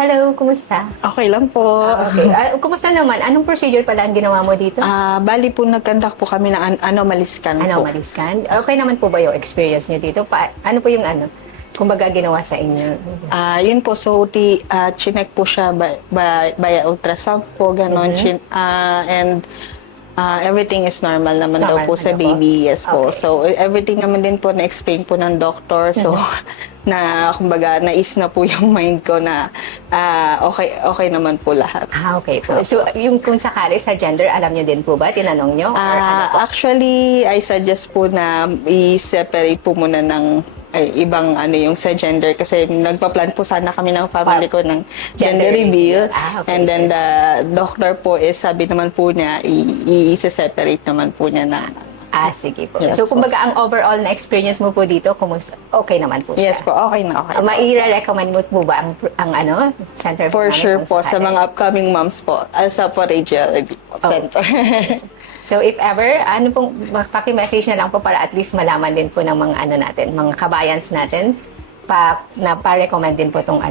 Hello, kumusta? Okay lang po. Okay. Kumusta naman? Anong procedure pala ang ginawa mo dito? Bali po nag-conduct po kami ng anomaly scan po. Anomaly scan? Okay naman po ba yung experience niyo dito? Ano po yung kumbaga ginawa sa inyo? Yun po, so chinek po siya by ultrasound po, gano'n. And everything is normal naman daw Normal po sa na po? baby, yes po. Okay. So everything naman din po na-explain po ng doctor. So kumbaga, nais na po yung mind ko na okay naman po lahat. Okay po. So, yung kung sakali sa gender, alam niyo din po ba? Tinanong niyo? Or ano po? Actually, I suggest po na i-separate po muna ng ibang yung sa gender kasi nagpa-plan po sana kami ng family ko ng gender reveal. Okay. And then the doctor po sabi naman po niya i-separate naman po niya na. Sige po. Yes So, po. kumbaga, ang overall na experience mo po dito, okay naman po siya? Yes po, okay na okay. Maire-recommend mo po ba ang center For namin sure kung po, sa sakali? mga upcoming moms po, sa po radiology po, center. So if ever, paki-message na lang po para at least malaman din po ng mga natin, mga kabayans natin na pa-recommend din po tong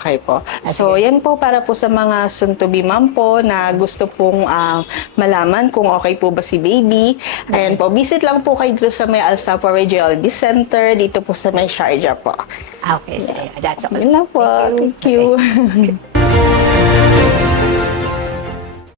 Okay po. So, sige. yan po para po sa mga soon-to-be mom po na gusto pong malaman kung okay po ba si baby. Ayan po, visit lang po kayo dito sa may Alsapo Radiology Center, dito po sa may Sharjah po. Okay, so that's all. Yun lang po. Thank you. Okay.